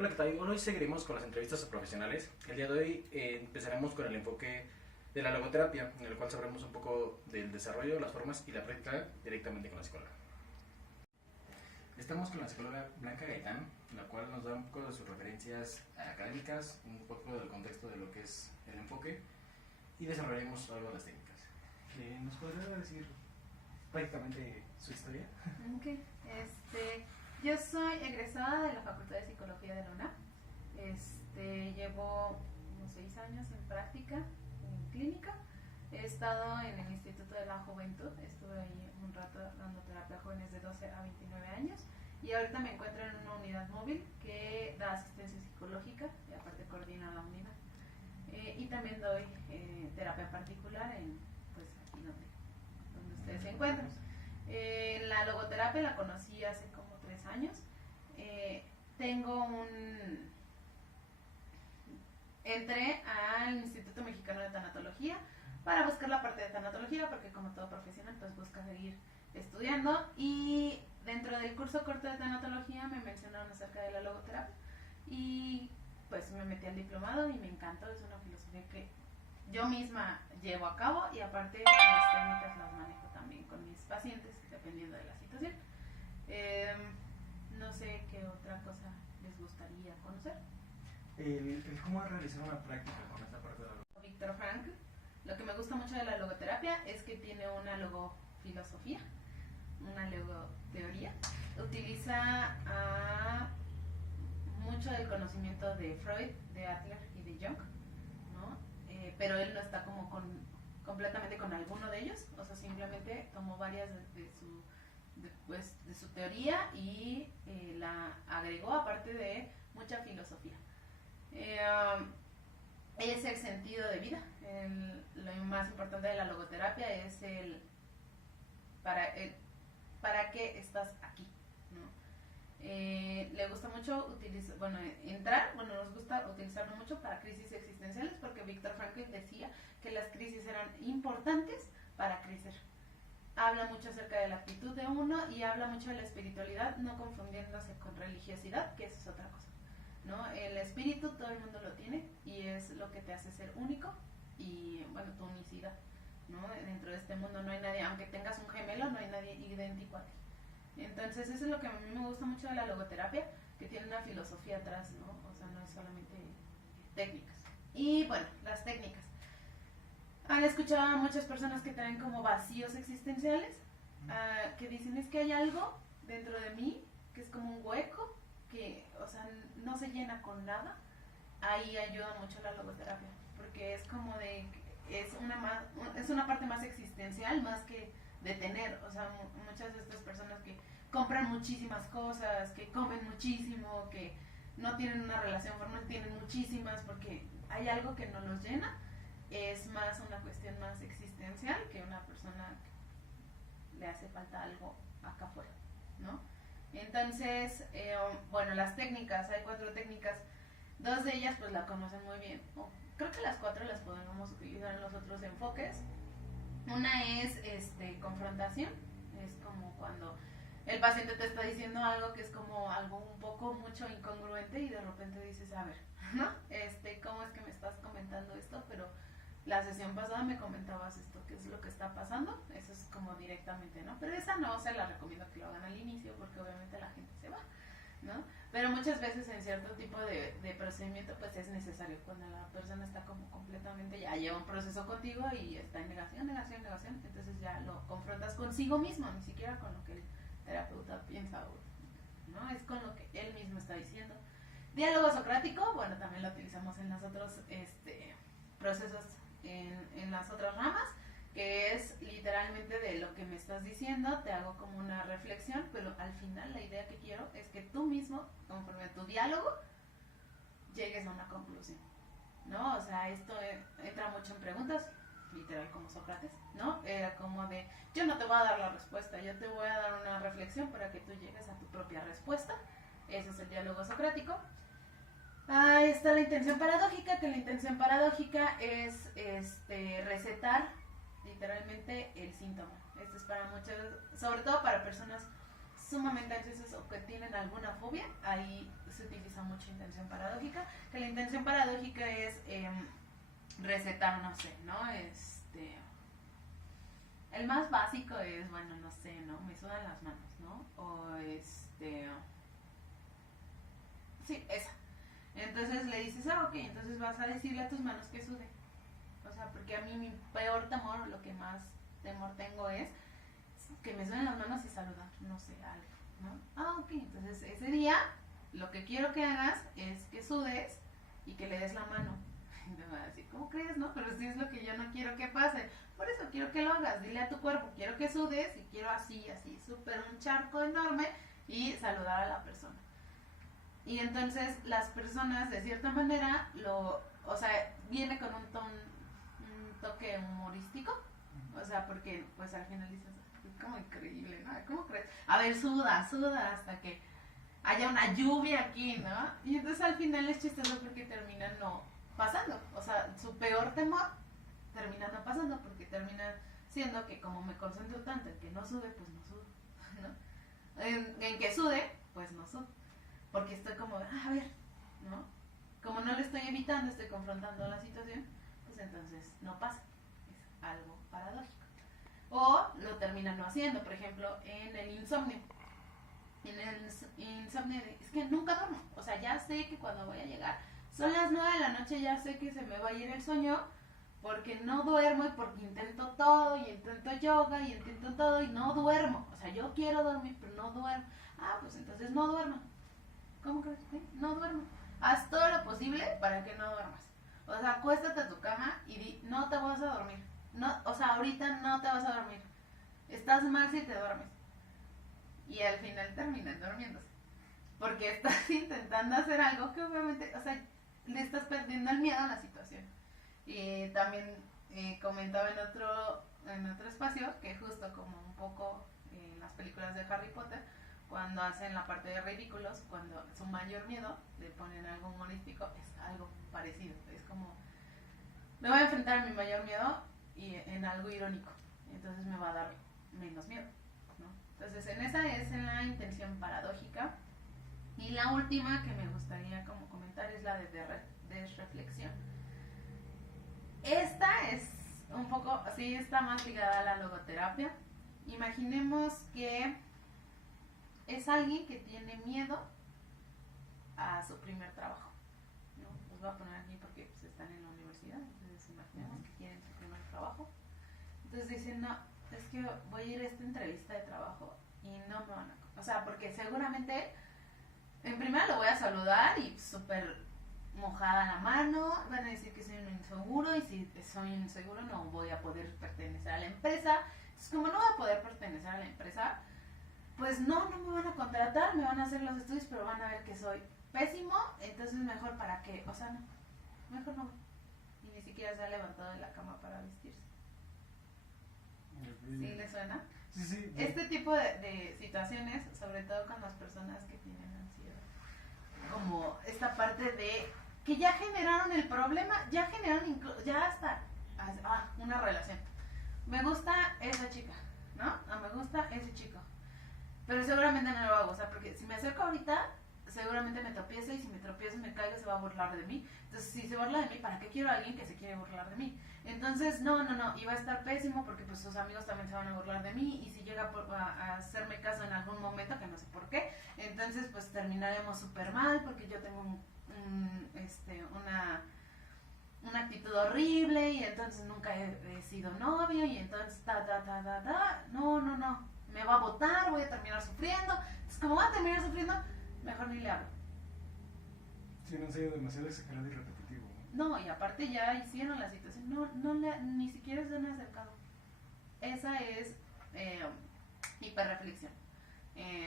Hola, ¿qué tal? Bueno, hoy seguiremos con las entrevistas a profesionales. El día de hoy empezaremos con el enfoque de la logoterapia, en el cual sabremos un poco del desarrollo, las formas y la práctica directamente con la psicóloga. Estamos con la psicóloga Blanca Gaitán, la cual nos da un poco de sus referencias académicas, un poco del contexto de lo que es el enfoque y desarrollaremos algo de las técnicas. ¿Nos podría decir prácticamente su historia? Ok, yo soy egresada de la Facultad de Psicología de la UNAM. Llevo unos 6 años en práctica en clínica. He estado en el Instituto de la Juventud, estuve ahí un rato dando terapia a jóvenes de 12 a 29 años y ahorita me encuentro en una unidad móvil que da asistencia psicológica y aparte coordina la unidad. Y también doy terapia particular en, pues, aquí donde ustedes se encuentran. La logoterapia la conocí hace como 3 años. Entré al Instituto Mexicano de Tanatología para buscar la parte de tanatología, porque como todo profesional pues busca seguir estudiando, y dentro del curso corto de tanatología me mencionaron acerca de la logoterapia y pues me metí al diplomado y me encantó. Es una filosofía que yo misma llevo a cabo y aparte las técnicas las manejo también con mis pacientes dependiendo de la situación. No sé qué otra cosa les gustaría conocer. ¿Cómo realizar una práctica con esta parte de la logoterapia? Viktor Frankl. Lo que me gusta mucho de la logoterapia es que tiene una logofilosofía, una logoteoría. Utiliza mucho del conocimiento de Freud, de Adler y de Jung, ¿no? Pero él no está como completamente con alguno de ellos, o sea, simplemente tomó varias de su teoría y la agregó, aparte de mucha filosofía. Es el sentido de vida. Lo más importante de la logoterapia es para qué estás aquí, ¿no? Le gusta mucho nos gusta utilizarlo mucho para crisis existenciales, porque Viktor Frankl decía que las crisis eran importantes para crecer. Habla mucho acerca de la actitud de uno y habla mucho de la espiritualidad, no confundiéndose con religiosidad, que eso es otra cosa, ¿no? El espíritu todo el mundo lo tiene y es lo que te hace ser único y, bueno, tu unicidad, ¿no? Dentro de este mundo no hay nadie, aunque tengas un gemelo, no hay nadie idéntico a ti. Entonces eso es lo que a mí me gusta mucho de la logoterapia, que tiene una filosofía atrás, ¿no? O sea, no es solamente técnicas. Y bueno, las técnicas. Han escuchado a muchas personas que traen como vacíos existenciales, que dicen, es que hay algo dentro de mí que es como un hueco, que, o sea, no se llena con nada. Ahí ayuda mucho la logoterapia, porque es como es una parte más existencial, más que de tener. O sea, muchas de estas personas que compran muchísimas cosas, que comen muchísimo, que no tienen una relación formal, tienen muchísimas porque hay algo que no los llena. Es más una cuestión más existencial, que una persona que le hace falta algo acá afuera, ¿no? Entonces, bueno, las técnicas, hay 4 técnicas. 2 de ellas pues la conocen muy bien. Creo que las 4 las podemos utilizar en los otros enfoques. Una es confrontación. Es como cuando el paciente te está diciendo algo que es como algo un poco mucho incongruente y de repente dices, a ver, ¿no? ¿Cómo es que me estás comentando esto? Pero la sesión pasada me comentabas esto, ¿qué es lo que está pasando? Eso es como directamente, ¿no? Pero esa no se la recomiendo que lo hagan al inicio porque obviamente la gente se va, ¿no? Pero muchas veces en cierto tipo de procedimiento pues es necesario, cuando la persona está como completamente, ya lleva un proceso contigo y está en negación, entonces ya lo confrontas consigo mismo, ni siquiera con lo que el terapeuta piensa, ¿no? Es con lo que él mismo está diciendo. Diálogo socrático, bueno, también lo utilizamos en los otros procesos, en las otras ramas, que es literalmente de lo que me estás diciendo, te hago como una reflexión, pero al final la idea que quiero es que tú mismo, conforme a tu diálogo, llegues a una conclusión, ¿no? O sea, esto entra mucho en preguntas, literal como Sócrates, ¿no? Era como de, yo no te voy a dar la respuesta, yo te voy a dar una reflexión para que tú llegues a tu propia respuesta. Ese es el diálogo socrático. Ahí está la intención paradójica, que la intención paradójica es recetar literalmente el síntoma. Esto es para muchos, sobre todo para personas sumamente ansiosos o que tienen alguna fobia, ahí se utiliza mucho intención paradójica, que la intención paradójica es recetar, no sé, ¿no? El más básico es, bueno, no sé, ¿no? Me sudan las manos, ¿no? O sí, esa. Entonces le dices, ok, entonces vas a decirle a tus manos que sude. O sea, porque a mí mi peor temor, lo que más temor tengo es que me suden las manos y saludar, no sé, algo, ¿no? Ok, entonces ese día lo que quiero que hagas es que sudes y que le des la mano. Y te van a decir, ¿cómo crees, no? Pero si es lo que yo no quiero que pase. Por eso quiero que lo hagas, dile a tu cuerpo, quiero que sudes y quiero así, súper un charco enorme y saludar a la persona. Y entonces las personas de cierta manera o sea, viene con un toque humorístico, o sea, porque pues al final dices, es como increíble, ¿no? ¿Cómo crees? A ver, suda hasta que haya una lluvia aquí, ¿no? Y entonces al final es chistoso porque termina no pasando, o sea, su peor temor termina no pasando porque termina siendo que como me concentro tanto en que no sude, pues no sudo, ¿no? En que sude, pues no sudo, porque estoy como, a ver, ¿no? Como no lo estoy evitando, estoy confrontando la situación, pues entonces no pasa, es algo paradójico. O lo termina no haciendo, por ejemplo, en el insomnio. En el insomnio, es que nunca duermo, o sea, ya sé que cuando voy a llegar, son las 9 de la noche, ya sé que se me va a ir el sueño, porque no duermo y porque intento todo, y intento yoga, y intento todo, y no duermo. O sea, yo quiero dormir, pero no duermo. Pues entonces no duermo. ¿Cómo crees? No duermo. Haz todo lo posible para que no duermas. O sea, acuéstate a tu cama y di, no te vas a dormir. No, o sea, ahorita no te vas a dormir. Estás mal si te duermes. Y al final terminan durmiéndose. Porque estás intentando hacer algo que obviamente, o sea, le estás perdiendo el miedo a la situación. Y también comentaba en otro espacio que justo como un poco en las películas de Harry Potter, cuando hacen la parte de ridículos, cuando su mayor miedo, le ponen algo humorístico, es algo parecido. Es como, me voy a enfrentar a mi mayor miedo y en algo irónico. Entonces me va a dar menos miedo, ¿no? Entonces en esa es en la intención paradójica. Y la última que me gustaría como comentar es la de desreflexión. Esta es un poco, así está más ligada a la logoterapia. Imaginemos que es alguien que tiene miedo a su primer trabajo, ¿no? Los voy a poner aquí porque pues, están en la universidad, entonces imaginemos que quieren su primer trabajo. Entonces dicen, no, es que voy a ir a esta entrevista de trabajo y no me van a... O sea, porque seguramente en primera lo voy a saludar y súper mojada la mano, van a decir que soy un inseguro y si soy un inseguro no voy a poder pertenecer a la empresa. Entonces como no voy a poder pertenecer a la empresa, pues no me van a contratar, me van a hacer los estudios pero van a ver que soy pésimo, entonces mejor para qué, o sea no, mejor no. Y ni siquiera se ha levantado de la cama para vestirse. ¿Sí le suena? Sí. Este tipo de situaciones, sobre todo con las personas que tienen ansiedad, como esta parte de que ya generaron el problema, ya generaron ya hasta una relación. Me gusta esa chica, ¿no? Me gusta ese chico. Pero seguramente no lo va a gustar porque si me acerco ahorita, seguramente me tropiezo y si me tropiezo y me caigo se va a burlar de mí. Entonces, si se burla de mí, ¿para qué quiero a alguien que se quiere burlar de mí? Entonces, no, y va a estar pésimo porque pues sus amigos también se van a burlar de mí y si llega a hacerme caso en algún momento, que no sé por qué, entonces pues terminaremos súper mal porque yo tengo una actitud horrible y entonces nunca he sido novio y entonces no, me va a botar, voy a terminar sufriendo. Entonces, como va a terminar sufriendo, mejor ni le hablo. Sí, no han sido demasiado exagerado y repetitivo, ¿no? No, y aparte ya hicieron la situación, ni siquiera se han acercado. Esa es hiperreflexión.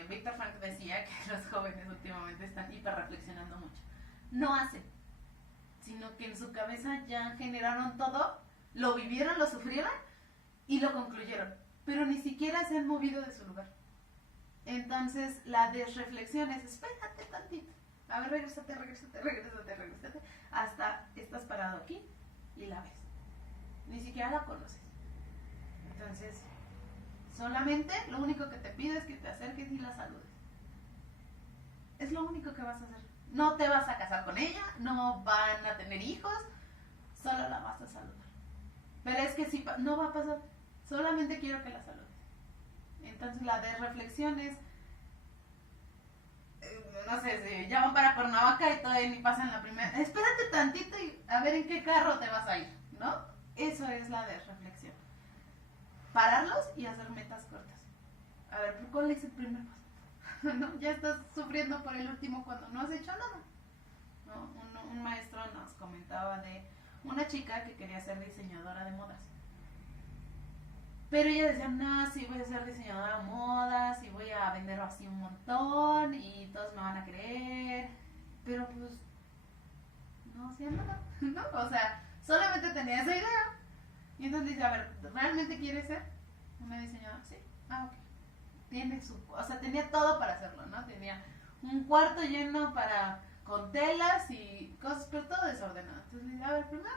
Víctor Frank decía que los jóvenes últimamente están hiperreflexionando mucho. No hacen, sino que en su cabeza ya generaron todo, lo vivieron, lo sufrieron y lo concluyeron, pero ni siquiera se han movido de su lugar. Entonces la desreflexión es, espérate tantito, a ver, regrésate, hasta estás parado aquí y la ves. Ni siquiera la conoces. Entonces, Solamente lo único que te pido es que te acerques y la saludes. Es lo único que vas a hacer. No te vas a casar con ella, no van a tener hijos, solo la vas a saludar. Pero es que si no va a pasar, solamente quiero que la saludes. Entonces la de reflexiones, no sé, si ya van para Cuernavaca y todavía ni pasan la primera, espérate tantito y a ver en qué carro te vas a ir, ¿no? Eso es la de reflexión. Pararlos y hacer metas cortas. A ver, ¿cuál es el primer paso? ¿No? Ya estás sufriendo por el último cuando no has hecho nada, ¿no? Un maestro nos comentaba de una chica que quería ser diseñadora de modas, pero ella decía, no, sí voy a ser diseñadora de modas y voy a vender así un montón y todos me van a creer, pero pues no hacía nada, ¿no? O sea, solamente tenía esa idea. Y entonces dice, a ver, ¿realmente quieres ser una diseñadora? Sí, ok. Tenía todo para hacerlo, ¿no? Tenía un cuarto lleno con telas y cosas, pero todo desordenado. Entonces le dije, a ver, primero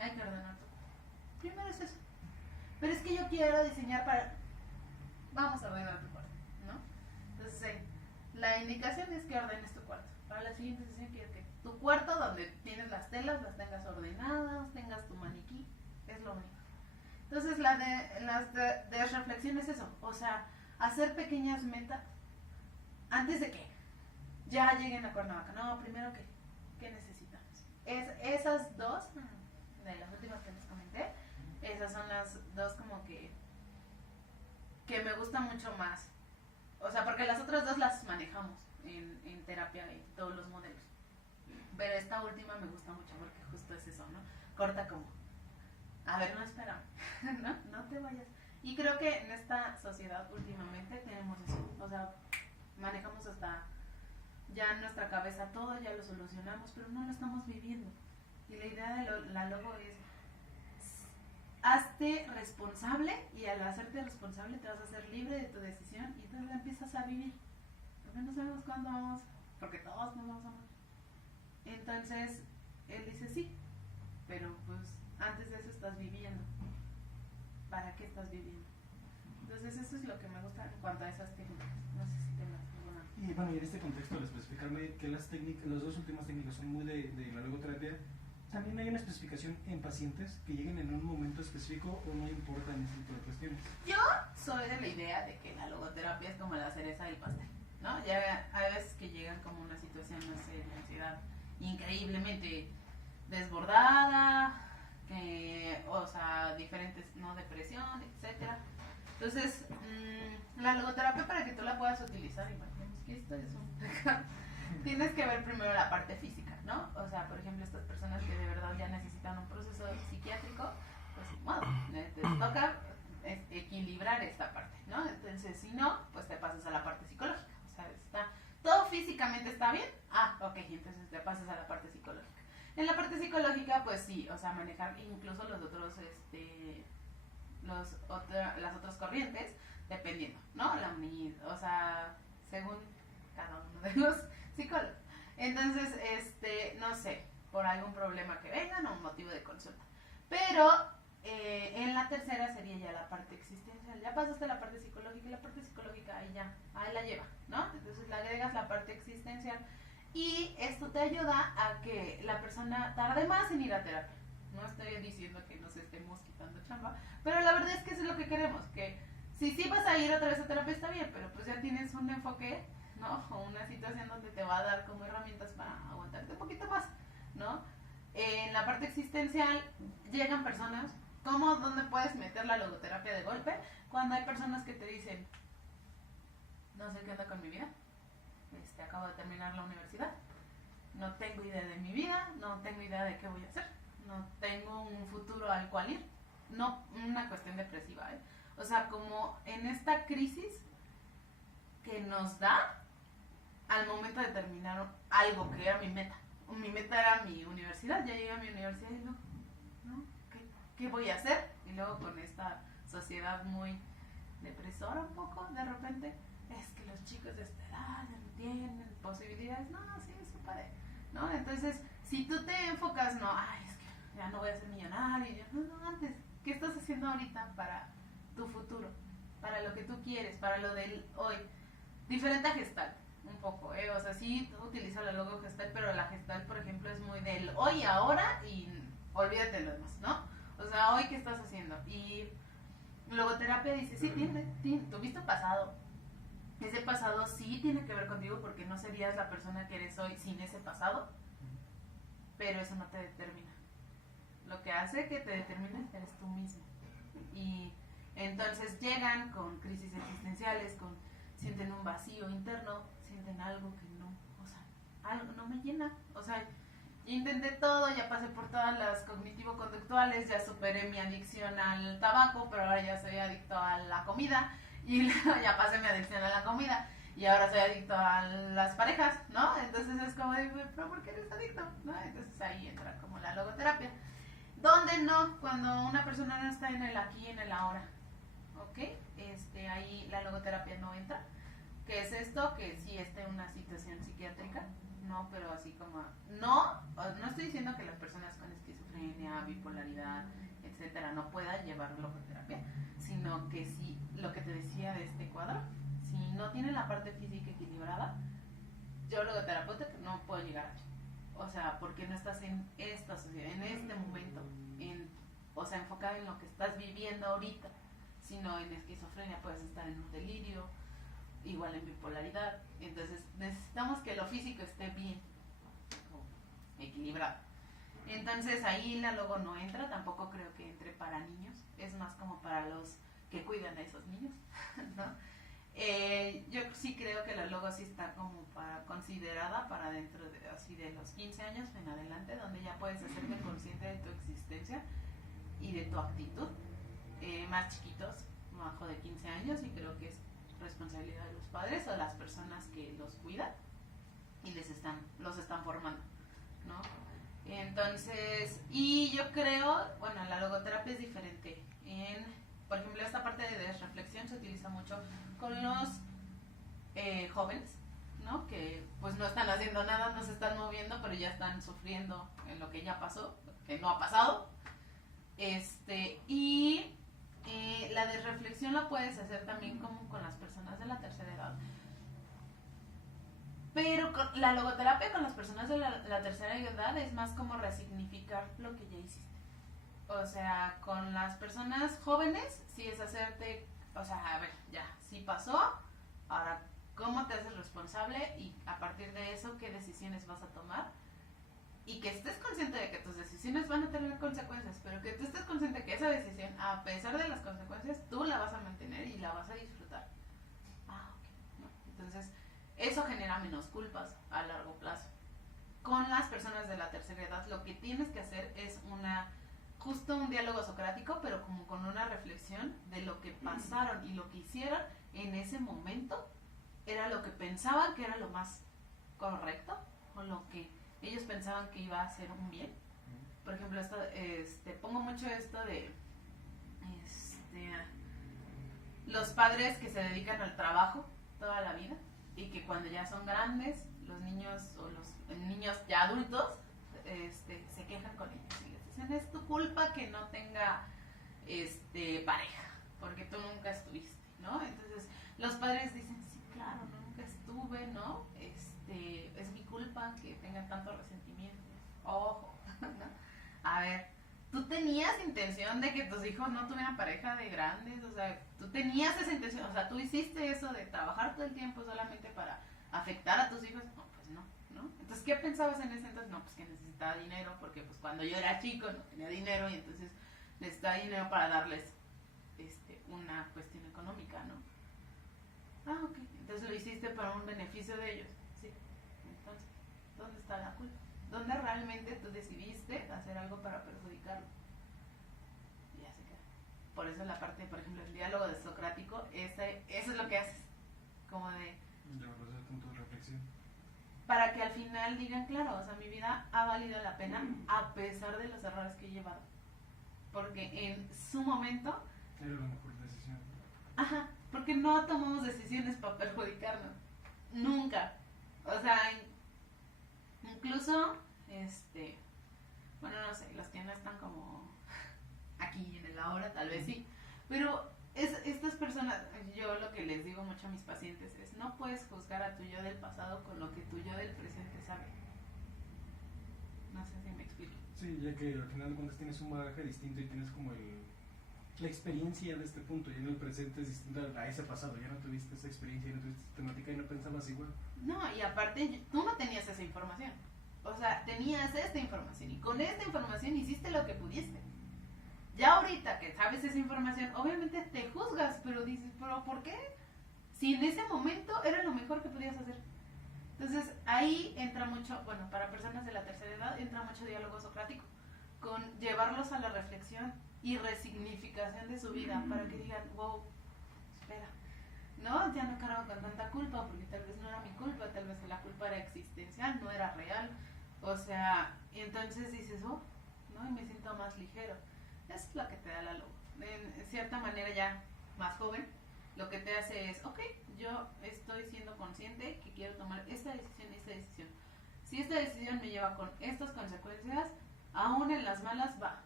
hay que ordenar todo. Primero es eso. Pero es que yo quiero diseñar vamos a ordenar tu cuarto, ¿no? Entonces, la indicación es que ordenes tu cuarto. Para la siguiente sesión quiero que tu cuarto donde tienes las telas las tengas ordenadas, tengas tu maniquí, es lo único. Entonces, las de reflexión es eso, o sea, hacer pequeñas metas antes de que ya lleguen a Cuernavaca. No, primero ¿qué necesitamos? Esas dos, de las últimas que les comenté, esas son las dos como que me gustan mucho más. O sea, porque las otras dos las manejamos en terapia y todos los modelos. Pero esta última me gusta mucho porque justo es eso, ¿no? Corta como, a ver, no, espera, no te vayas. Y creo que en esta sociedad últimamente tenemos eso, o sea, manejamos hasta ya en nuestra cabeza todo, ya lo solucionamos, pero no lo estamos viviendo. Y la idea de la logo es, hazte responsable y al hacerte responsable te vas a hacer libre de tu decisión y entonces la empiezas a vivir. Porque no sabemos cuándo vamos, porque todos nos vamos a morir. Entonces, él dice sí, pero pues antes de eso estás viviendo. ¿Para qué estás viviendo? Entonces eso es lo que me gusta en cuanto a esas técnicas. No sé si tengas alguna. Y bueno, y en este contexto, al especificarme que las dos últimas técnicas son muy de la logoterapia, también hay una especificación en pacientes que lleguen en un momento específico o no importa en ese tipo de cuestiones. Yo soy de la idea de que la logoterapia es como la cereza del pastel, ¿no? Ya hay veces que llegan como una situación, no sé, de ansiedad increíblemente desbordada, o sea, diferentes, ¿no? Depresión, etcétera. Entonces, la logoterapia para que tú la puedas utilizar, imaginemos que esto es tienes que ver primero la parte física, ¿no? O sea, por ejemplo, estas personas que de verdad ya necesitan un proceso psiquiátrico, pues, bueno, te toca equilibrar esta parte, ¿no? Entonces, si no, pues te pasas a la parte psicológica. O sea, todo físicamente está bien, ok, entonces te pasas a la parte psicológica. En la parte psicológica, pues sí, o sea, manejar incluso las otras corrientes, dependiendo, ¿no? O sea, según cada uno de los psicólogos. Entonces, no sé, por algún problema que vengan o un motivo de consulta. Pero en la tercera sería ya la parte existencial. Ya pasaste la parte psicológica y la parte psicológica ahí la lleva, ¿no? Entonces le agregas la parte existencial. Y esto te ayuda a que la persona tarde más en ir a terapia. No estoy diciendo que nos estemos quitando chamba, pero la verdad es que eso es lo que queremos, que si sí vas a ir otra vez a terapia está bien, pero pues ya tienes un enfoque, ¿no? O una situación donde te va a dar como herramientas para aguantarte un poquito más, ¿no? En la parte existencial llegan personas, ¿dónde puedes meter la logoterapia de golpe? Cuando hay personas que te dicen, no sé qué onda con mi vida. Acabo de terminar la universidad, no tengo idea de mi vida, no tengo idea de qué voy a hacer, no tengo un futuro al cual ir, no una cuestión depresiva, ¿eh? O sea, como en esta crisis que nos da al momento de terminar algo que era mi meta era mi universidad, ya llegué a mi universidad y luego, ¿no? ¿Qué voy a hacer? Y luego con esta sociedad muy depresora un poco, de repente, es que los chicos de esta edad ya no tienen posibilidades, no, sí se puede, ¿no? Entonces, si tú te enfocas, no, es que ya no voy a ser millonario, no, antes, ¿qué estás haciendo ahorita para tu futuro? para lo que tú quieres, para lo del hoy. Diferente a Gestalt, un poco, o sea, sí utilizo la logo Gestalt, pero la Gestalt, por ejemplo, es muy del hoy, ahora y olvídate de lo demás, ¿no? O sea, hoy, ¿qué estás haciendo? Y logoterapia dice, sí, tuviste pasado. Ese pasado sí tiene que ver contigo porque no serías la persona que eres hoy sin ese pasado, pero eso no te determina. Lo que hace que te determines eres tú mismo. Y entonces llegan con crisis existenciales, sienten un vacío interno, sienten algo que no, o sea, algo no me llena. O sea, ya intenté todo, ya pasé por todas las cognitivo-conductuales, ya superé mi adicción al tabaco, pero ahora ya soy adicto a la comida, y luego ya pasé mi adicción a la comida, y ahora soy adicto a las parejas, ¿no? Entonces es como de, ¿pero por qué eres adicto? ¿No? Entonces ahí entra como la logoterapia. ¿Dónde no? Cuando una persona no está en el aquí y en el ahora, ¿ok? Ahí la logoterapia no entra. ¿Qué es esto? Que sí esté en una situación psiquiátrica, no, pero así como, no estoy diciendo que las personas con esquizofrenia, bipolaridad, etcétera, no puedan llevar logoterapia, sino que si, lo que te decía de este cuadro, si no tiene la parte física equilibrada, yo logoterapeuta no puedo llegar allí. O sea, porque no estás en esta sociedad, en este momento, o sea, enfocada en lo que estás viviendo ahorita, sino en esquizofrenia puedes estar en un delirio, igual en bipolaridad. Entonces necesitamos que lo físico esté bien equilibrado. Entonces ahí la logo no entra, tampoco creo que entre para niños, es más como para los que cuidan a esos niños, ¿no? Yo sí creo que la logo sí está como considerada para dentro de así de los 15 años en adelante, donde ya puedes hacerte consciente de tu existencia y de tu actitud. Más chiquitos, bajo de 15 años, y creo que es responsabilidad de los padres o las personas que los cuidan y los están formando, ¿no? Entonces, y yo creo, bueno, la logoterapia es diferente. Por ejemplo, esta parte de desreflexión se utiliza mucho con los jóvenes, ¿no? Que pues no están haciendo nada, no se están moviendo, pero ya están sufriendo en lo que ya pasó, que no ha pasado. Y la desreflexión la puedes hacer también como con las personas de la tercera edad. Pero la logoterapia con las personas de la tercera edad es más como resignificar lo que ya hiciste. O sea, con las personas jóvenes sí es hacerte, o sea, a ver, ya, sí pasó, ahora, ¿cómo te haces responsable? Y a partir de eso, ¿qué decisiones vas a tomar? Y que estés consciente de que tus decisiones van a tener consecuencias, pero que tú estés consciente de que esa decisión, a pesar de las consecuencias, tú la vas a mantener y la vas a disfrutar. Ok, ¿no? Entonces, eso genera menos culpas a largo plazo. Con las personas de la tercera edad, lo que tienes que hacer es justo un diálogo socrático, pero como con una reflexión de lo que pasaron y lo que hicieron en ese momento, era lo que pensaban que era lo más correcto, o lo que ellos pensaban que iba a ser un bien. Por ejemplo, pongo mucho esto de los padres que se dedican al trabajo toda la vida y que cuando ya son grandes, los niños o los niños ya adultos se quejan con ellos y les dicen, es tu culpa que no tenga pareja, porque tú nunca estuviste, ¿no? Entonces los padres dicen, sí, claro, nunca estuve, ¿no? Es mi culpa que tengan tanto resentimiento. Ojo, ¿no? A ver, tú tenías intención de que tus hijos no tuvieran pareja de grandes, o sea, tú tenías esa intención, o sea, tú hiciste eso de trabajar todo el tiempo solamente para afectar a tus hijos. No, pues no, ¿no? Entonces, ¿qué pensabas en ese entonces? No, pues que necesitaba dinero, porque pues cuando yo era chico no tenía dinero y entonces necesitaba dinero para darles una cuestión económica, ¿no? Ah, ok, entonces lo hiciste para un beneficio de ellos. Sí, entonces, ¿dónde está la culpa? ¿Dónde realmente tú decidiste hacer algo para perjudicarlo? Y ya se queda. Por eso la parte, por ejemplo, el diálogo de socrático, eso es lo que haces, como de... Llevarlos al punto de reflexión. Para que al final digan, claro, o sea, mi vida ha valido la pena a pesar de los errores que he llevado. Porque en su momento... Era la mejor decisión. Ajá, porque no tomamos decisiones para perjudicarnos. Nunca. O sea, incluso, bueno, no sé, los que no están como aquí en el ahora, tal vez sí. Pero estas personas, yo lo que les digo mucho a mis pacientes es, no puedes juzgar a tu yo del pasado con lo que tu yo del presente sabe. No sé si me explico. Sí, ya que al final de cuentas tienes un bagaje distinto y tienes como la experiencia de este punto, y en el presente es distinta a ese pasado, ya no tuviste esa experiencia, ya no tuviste esa temática y no pensabas igual. No, y aparte tú no tenías esa información. O sea, tenías esta información y con esta información hiciste lo que pudiste. Ya ahorita que sabes esa información, obviamente te juzgas, pero dices, ¿pero por qué? Si en ese momento era lo mejor que podías hacer. Entonces ahí entra mucho, bueno, para personas de la tercera edad entra mucho diálogo socrático, con llevarlos a la reflexión y resignificación de su vida, para que digan, wow, espera, no, ya no cargo con tanta culpa, porque tal vez no era mi culpa, tal vez la culpa era existencial, no era real. O sea, y entonces dices, oh, ¿no? Y me siento más ligero. Eso es lo que te da la logo. En cierta manera ya más joven, lo que te hace es, ok, yo estoy siendo consciente que quiero tomar esta decisión y esta decisión. Si esta decisión me lleva con estas consecuencias, aún en las malas va.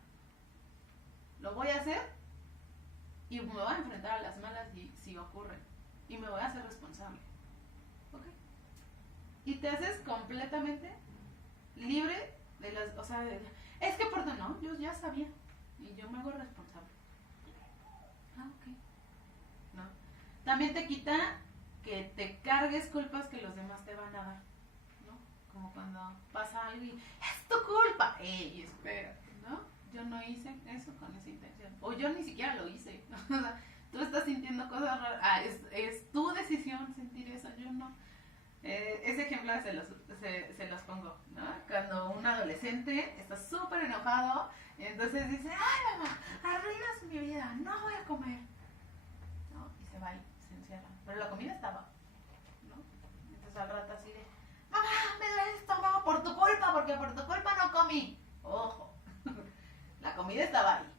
Lo voy a hacer y me voy a enfrentar a las malas si ocurren. Y me voy a hacer responsable. ¿Ok? Y te haces completamente libre de las... O sea, es que por no, yo ya sabía. Y yo me hago responsable. Ah, ok. ¿No? También te quita que te cargues culpas que los demás te van a dar. ¿No? Como cuando pasa algo y es tu culpa. ¡Ey, espérate! ¿No? Yo no hice eso con esa intención. O yo ni siquiera lo hice. ¿No? O sea, tú estás sintiendo cosas raras. Ah, es tu decisión sentir eso. Yo no. Ese ejemplo se los pongo, ¿no? Cuando un adolescente está súper enojado, entonces dice, ay mamá, arruinas mi vida, no voy a comer, ¿no? Y se va y se encierra, pero la comida estaba, ¿no? Entonces al rato así de, mamá, me duele el estómago por tu culpa, porque por tu culpa no comí. Ojo, la comida estaba ahí,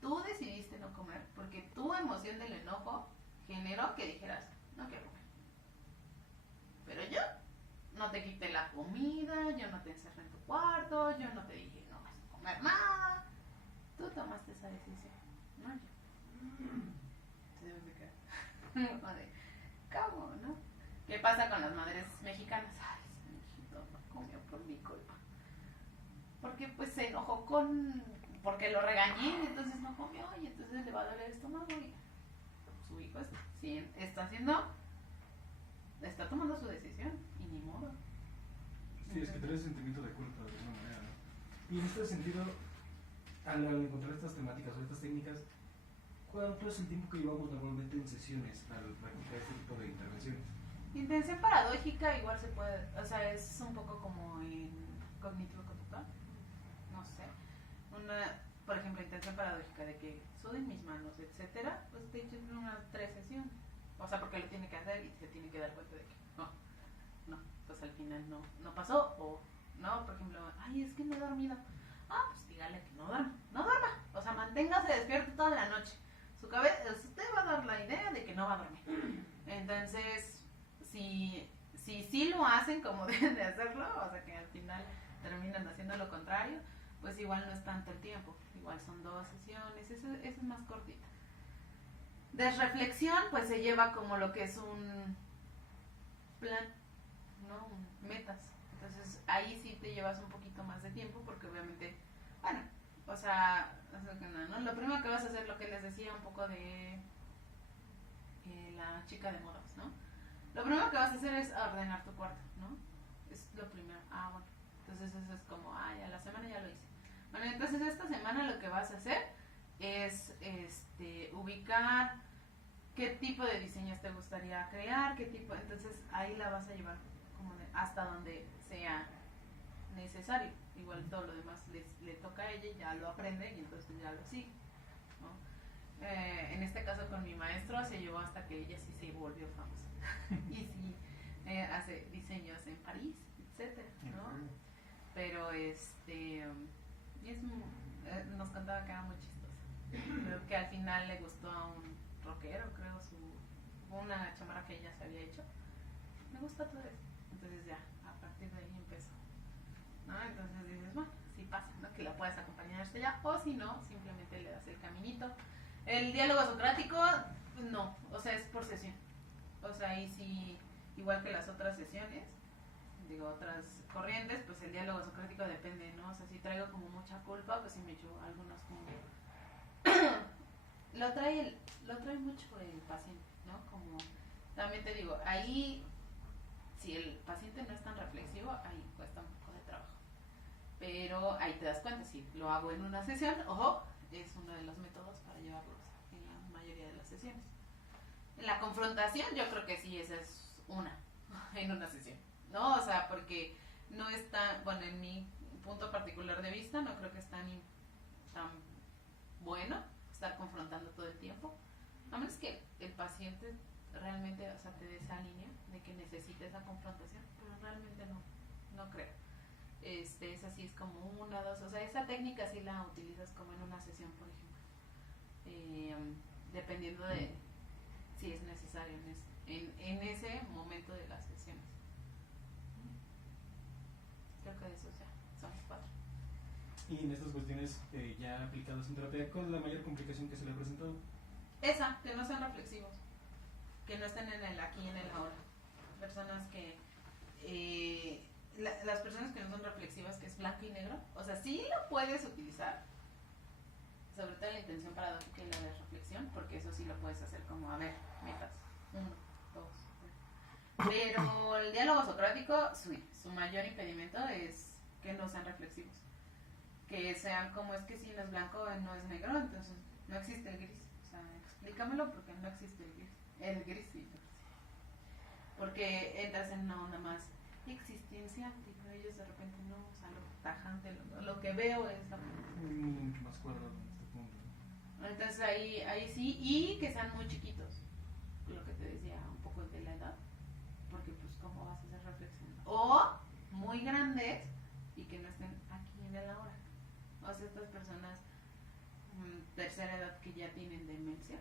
tú decidiste no comer porque tu emoción del enojo generó que dijeras, no quiero comer. Pero yo no te quité la comida, yo no te encerré en tu cuarto, yo no te dije no vas a comer nada. Tú tomaste esa decisión, no yo. Te debes de quedar. ¿Cómo, no? ¿Qué pasa con las madres mexicanas? Ay, ese mijito no comió por mi culpa. Porque pues se enojó porque lo regañé, entonces no comió y entonces le va a doler el estómago y su hijo está tomando su decisión y ni modo. Sí, es que traes sentimiento de culpa de alguna manera, ¿no? Y en este sentido, al encontrar estas temáticas o estas técnicas, ¿cuánto es el tiempo que llevamos normalmente en sesiones al practicar este tipo de intervenciones? Intención paradójica igual se puede, o sea, es un poco como en cognitivo-conductual, no sé. Por ejemplo, intención paradójica de que suden mis manos, etcétera, pues te echas unas 3 sesiones. O sea, porque lo tiene que hacer y se tiene que dar cuenta de que no, pues al final no pasó. O, no, por ejemplo, ay, es que no he dormido. Ah, pues dígale que no duerma. O sea, manténgase despierto toda la noche. Usted va a dar la idea de que no va a dormir. Entonces, si sí lo hacen como deben de hacerlo, o sea, que al final terminan haciendo lo contrario, pues igual no es tanto el tiempo. Igual son 2 sesiones, eso es más cortita. De reflexión, pues se lleva como lo que es un plan, ¿no? Metas. Entonces ahí sí te llevas un poquito más de tiempo porque obviamente, bueno, o sea, ¿no? Lo primero que vas a hacer, lo que les decía un poco de la chica de modas, ¿no? Lo primero que vas a hacer es ordenar tu cuarto, ¿no? Es lo primero. Ah, bueno. Entonces eso es como, ya la semana ya lo hice. Bueno, entonces esta semana lo que vas a hacer es ubicar qué tipo de diseños te gustaría crear, entonces ahí la vas a llevar como hasta donde sea necesario. Igual todo lo demás le toca a ella, ya lo aprende y entonces ya lo sigue, ¿no? En este caso con mi maestro se llevó hasta que ella sí se volvió famosa y sí hace diseños en París, etcétera, ¿no? Pero nos contaba que era muy chistosa. Creo que al final le gustó a un rockero, creo, una chamarra que ella se había hecho. Me gusta todo eso. Entonces ya, a partir de ahí empezó, ¿no? Entonces dices, bueno, sí pasa, ¿no? Que la puedes acompañar hasta allá, o si no, simplemente le das el caminito. El diálogo socrático, no, o sea, es por sesión. O sea, ahí sí, igual que las otras sesiones, digo, otras corrientes, pues el diálogo socrático depende, ¿no? O sea, si traigo como mucha culpa, pues sí me echo algunas como... lo trae mucho el paciente, ¿no? Como, también te digo, ahí, si el paciente no es tan reflexivo, ahí cuesta un poco de trabajo. Pero ahí te das cuenta, si lo hago en una sesión, ojo, es uno de los métodos para llevarlos en la mayoría de las sesiones. En la confrontación, yo creo que sí, esa es en una sesión, ¿no? O sea, porque no es tan, bueno, en mi punto particular de vista, no creo que es tan bueno estar confrontando todo el tiempo, a menos que el paciente realmente, o sea, te dé esa línea de que necesita esa confrontación, pero realmente no creo. Esa sí es como 1, 2, o sea, esa técnica sí la utilizas como en una sesión, por ejemplo, dependiendo de si es necesario en ese momento de las sesiones. Creo que de eso ya son los 4. Y en estas cuestiones ya aplicadas en terapia, ¿cuál es la mayor complicación que se le ha presentado? Esa, que no sean reflexivos, que no estén en el aquí y en el ahora. Personas que las personas que no son reflexivas, que es blanco y negro, o sea, sí lo puedes utilizar, sobre todo la intención paradójica y la de reflexión, porque eso sí lo puedes hacer como, a ver, metas, 1, 2, 3. Pero el diálogo socrático, su mayor impedimento es que no sean reflexivos, que sean como, es que si no es blanco no es negro, entonces no existe el gris, o sea, explícamelo porque no existe el gris sí, porque entras en una onda más existenciante, ¿no? Ellos de repente no, o sea, lo tajante, lo que veo es la... Mucho más cuadrado en este punto. Entonces ahí sí, y que sean muy chiquitos, lo que te decía, un poco de la edad, porque pues cómo vas a hacer reflexión, o muy grandes y que no estén aquí en el ahora, o sea, estas personas tercera edad que ya tienen demencia,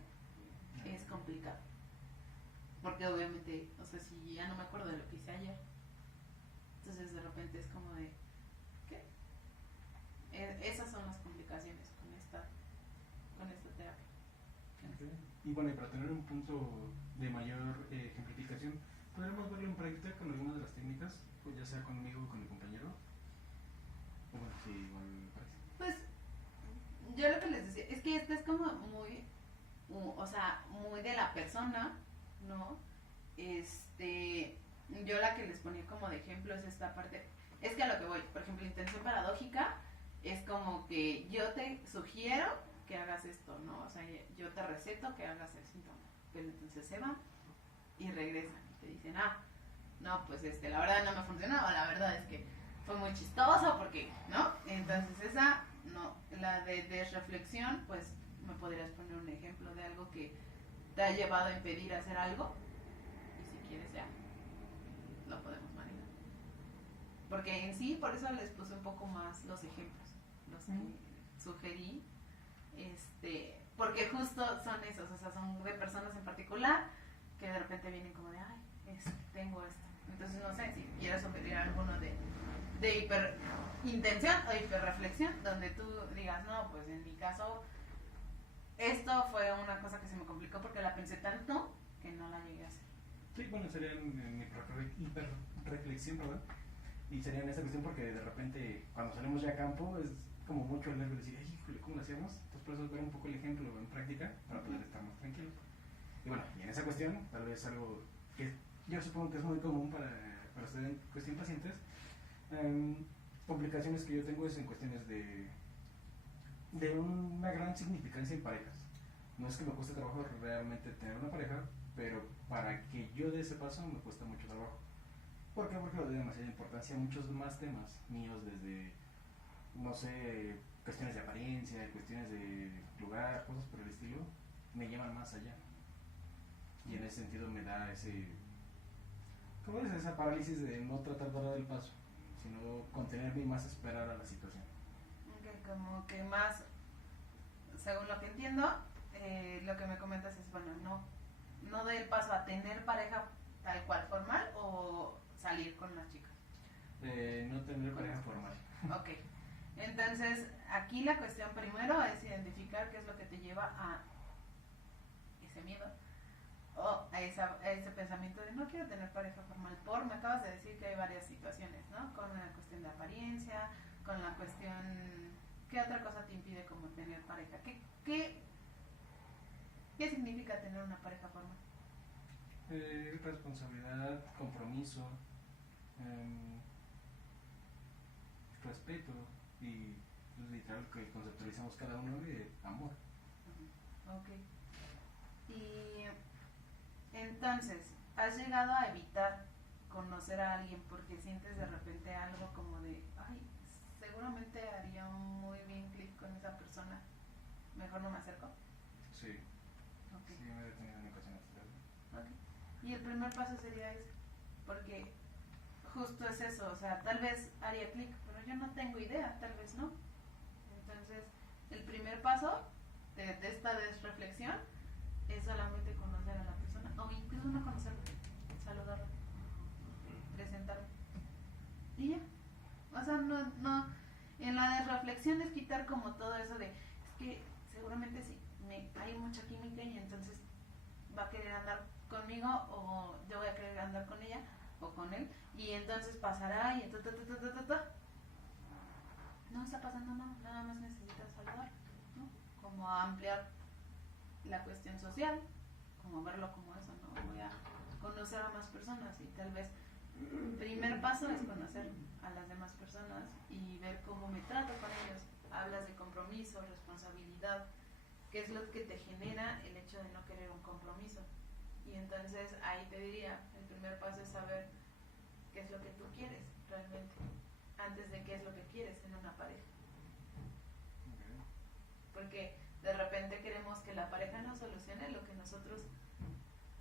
es complicado, porque obviamente, o sea, si ya no me acuerdo de lo que hice ayer, entonces de repente es como de, ¿qué? Esas son las complicaciones con esta terapia. Okay. Y bueno, y para tener un punto de mayor ejemplificación, podríamos verlo en práctica con algunas de las técnicas, pues ya sea conmigo o con mi compañero. O bueno, sí, igual práctica. Pues yo lo que les decía es que esto es como muy, o sea, muy de la persona, ¿no? Yo la que les ponía como de ejemplo es esta parte, es que a lo que voy, por ejemplo, intención paradójica es como que yo te sugiero que hagas esto, ¿no? O sea, yo te receto que hagas el síntoma, pero entonces se van y regresan y te dicen, no, pues la verdad no me funcionaba, la verdad es que fue muy chistoso porque, ¿no? Entonces esa, no, la de desreflexión, pues me podrías poner un ejemplo de algo que te ha llevado a impedir hacer algo y si quieres ya lo podemos manejar, porque en sí, por eso les puse un poco más los ejemplos, los que sugerí, porque justo son esos, o sea, son de personas en particular que de repente vienen como de, tengo esto, entonces no sé, si quieres sugerir alguno de hiperintención o hiperreflexión, donde tú digas, no, pues en mi caso esto fue una cosa que se me complicó porque la pensé tanto que no la llegué a hacer. Sí, bueno, sería en hiperreflexión, ¿verdad? Y sería en esta cuestión porque de repente cuando salimos ya a campo es como mucho el nervio de decir, híjole, ¿cómo lo hacíamos? Entonces por eso ver un poco el ejemplo en práctica para poder estar más tranquilo. Y bueno, y en esa cuestión, tal vez algo que yo supongo que es muy común para ustedes en cuestión pacientes, complicaciones que yo tengo es en cuestiones de una gran significancia en parejas. No es que me cueste trabajo realmente tener una pareja, pero para que yo dé ese paso me cuesta mucho trabajo. ¿Por qué? Porque le doy demasiada importancia a muchos más temas míos, desde, no sé, cuestiones de apariencia, cuestiones de lugar, cosas por el estilo, me llevan más allá. Y en ese sentido me da ¿cómo es? Esa parálisis de no tratar de dar el paso, sino contenerme y más esperar a la situación. Okay, como que más, según lo que entiendo, lo que me comentas es, bueno, no doy el paso a tener pareja tal cual formal o salir con las chicas. No tener pareja formal. Ok, entonces aquí la cuestión primero es identificar qué es lo que te lleva a ese miedo, o a ese pensamiento de no quiero tener pareja formal me acabas de decir que hay varias situaciones, ¿no? Con la cuestión de apariencia, con la cuestión, ¿qué otra cosa te impide como tener pareja? ¿Qué significa tener una pareja formal? Responsabilidad, compromiso, respeto y pues, literal que conceptualizamos cada uno de amor. Ok. Y entonces, ¿has llegado a evitar conocer a alguien porque sientes de repente algo como de, ay, seguramente haría un muy bien clic con esa persona, mejor no me acerco? Sí. Okay. Sí, me he detenido en ocasiones. Okay. Y el primer paso sería ese, porque justo es eso, o sea, tal vez haría clic, pero yo no tengo idea, tal vez no. Entonces, el primer paso de esta desreflexión es solamente conocer a la persona, o incluso no conocerla, saludarla, presentarla. Y ya. O sea, no, en la desreflexión es quitar como todo eso de, es que seguramente sí, hay mucha química y entonces va a querer andar conmigo o yo voy a querer andar con ella o con él y entonces pasará y no está pasando nada más necesitas saludar, ¿no? Como ampliar la cuestión social, como verlo como eso, ¿no? Voy a conocer a más personas y tal vez el primer paso es conocer a las demás personas y ver cómo me trato con ellos. Hablas de compromiso, responsabilidad, qué es lo que te genera el hecho de no querer un compromiso. Y entonces ahí te diría, el primer paso es saber qué es lo que tú quieres realmente, antes de qué es lo que quieres en una pareja. Porque de repente queremos que la pareja nos solucione lo que nosotros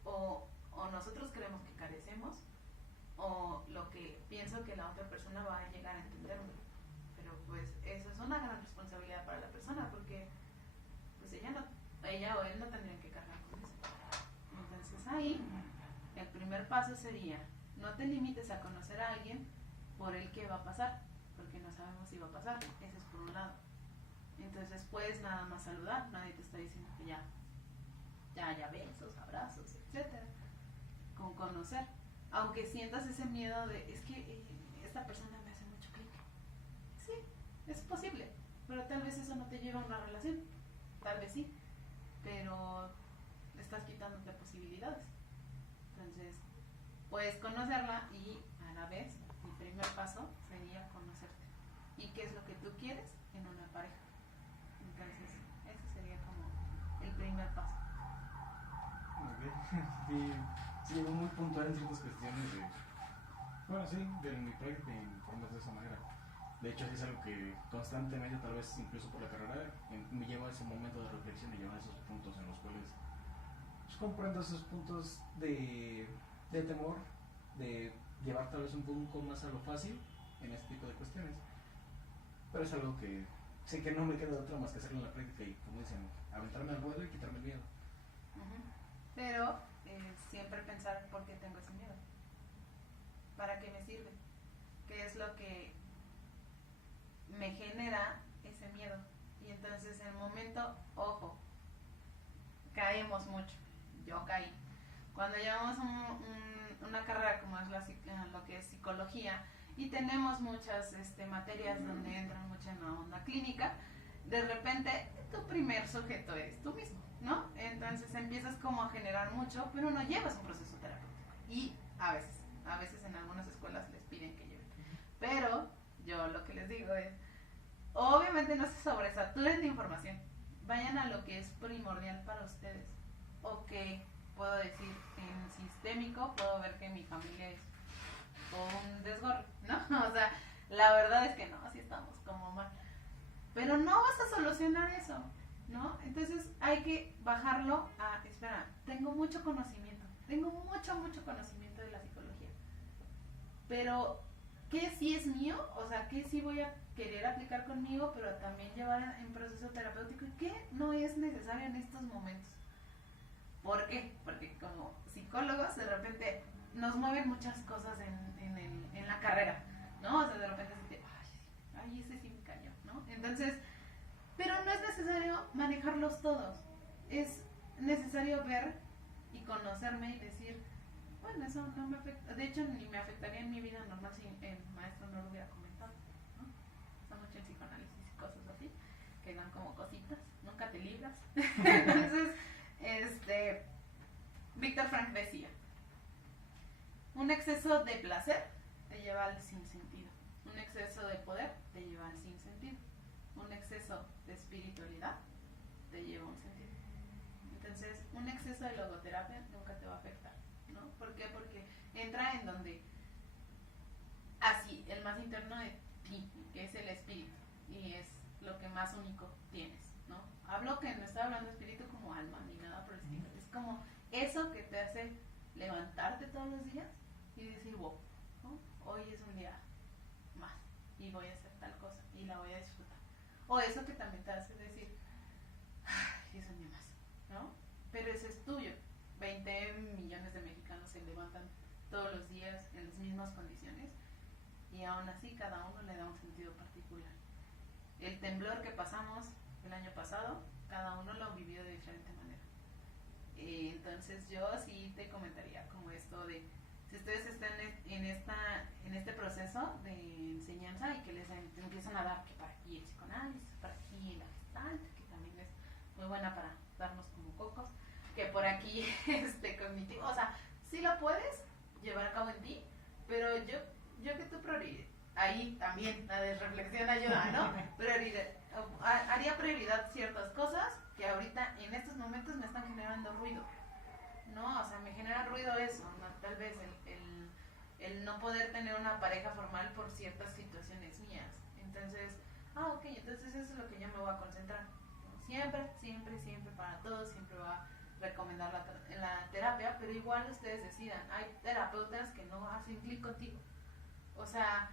o nosotros creemos que carecemos o lo que pienso que la otra persona va a llegar a entenderme. Pero pues eso es una gran responsabilidad para la persona porque pues ella o él no tendrían que cargar con eso. Entonces ahí el primer paso sería no te limites a conocer a alguien por el que va a pasar, porque no sabemos si va a pasar. Ese es por un lado. Entonces puedes nada más saludar, nadie te está diciendo que ya besos, abrazos, etcétera, con conocer, aunque sientas ese miedo de es que esta persona me hace mucho clic. Sí, es posible, pero tal vez eso no te lleva a una relación, tal vez sí, pero estás quitándote posibilidades. Entonces puedes conocerla y a la vez el primer paso sería conocerte y qué es lo que tú quieres en una pareja. Entonces ese sería como el primer paso. Okay. Sí, llego muy puntual en ciertas cuestiones de mi práctica y informes de esa manera. De hecho, sí es algo que constantemente, tal vez incluso por la carrera, me lleva a ese momento de reflexión y lleva a esos puntos en los cuales pues, comprendo esos puntos de temor, de llevar tal vez un poco más a lo fácil en este tipo de cuestiones. Pero es algo que sé que no me queda otra más que hacerlo en la práctica y, como dicen, aventarme al ruedo y quitarme el miedo. Pero siempre pensar por qué tengo ese miedo, para qué me sirve, qué es lo que me genera ese miedo. Y entonces en el momento, ojo, caemos mucho, yo caí. Cuando llevamos una carrera como es lo que es psicología y tenemos muchas materias donde entran mucho en la onda clínica, de repente tu primer sujeto eres tú mismo, ¿no? Entonces empiezas como a generar mucho, pero no llevas un proceso terapéutico. Y a veces en algunas escuelas les piden que lleven. Pero yo lo que les digo es, obviamente no se sobresaturen de información. Vayan a lo que es primordial para ustedes. Ok, puedo decir, en sistémico puedo ver que mi familia es un desgorre, ¿no? O sea, la verdad es que no, así estamos como mal. Pero no vas a solucionar eso, ¿no? Entonces hay que bajarlo a, espera, tengo mucho conocimiento conocimiento de la psicología, pero ¿qué sí es mío? O sea, ¿qué sí voy a querer aplicar conmigo, pero también llevar en proceso terapéutico? ¿Y qué no es necesario en estos momentos? ¿Por qué? Porque como psicólogos de repente nos mueven muchas cosas en la carrera, ¿no? O sea, de repente se te, ay, ese sí me cayó, ¿no? Entonces, pero no es necesario manejarlos todos. necesario ver y conocerme y decir, bueno, eso no me afecta, de hecho ni me afectaría en mi vida normal si el maestro no lo hubiera comentado, ¿no? Está mucho en psicoanálisis y cosas así, que dan como cositas, nunca te libras. Entonces, Víctor Frank decía, un exceso de placer te lleva al sinsentido, un exceso de poder te lleva al sinsentido, un exceso de espiritualidad te lleva a un sentido. Entonces, un exceso de logoterapia nunca te va a afectar, ¿no? ¿Por qué? Porque entra en donde, así, el más interno de ti, que es el espíritu, y es lo que más único tienes, ¿no? Hablo que no estoy hablando de espíritu como alma ni nada por el estilo, es como eso que te hace levantarte todos los días y decir, wow, ¿no? Hoy es un día más y voy a hacer tal cosa y la voy a disfrutar. O eso que también te hace decir, ay, es un día más, ¿no? Pero eso es tuyo. 20 millones de mexicanos se levantan todos los días en las mismas condiciones y aún así cada uno le da un sentido particular. El temblor que pasamos el año pasado, cada uno lo vivió de diferente manera. Entonces yo sí te comentaría como esto de, si ustedes están en este proceso de enseñanza y que les empiezan a dar que para aquí el psicoanálisis, para aquí la gestalt, que también es muy buena para darnos como cocos, que por aquí cognitivo, o sea, sí lo puedes llevar a cabo en ti, pero yo que tu prioridad, ahí también la desreflexión ayuda, ¿no? Haría prioridad ciertas cosas que ahorita en estos momentos me están generando ruido, ¿no? O sea, me genera ruido eso, ¿no? Tal vez el no poder tener una pareja formal por ciertas situaciones mías. Entonces, ok, entonces eso es lo que yo me voy a concentrar, ¿no? Siempre para todos, siempre va a recomendar la terapia, pero igual ustedes decidan, hay terapeutas que no hacen clic contigo, o sea,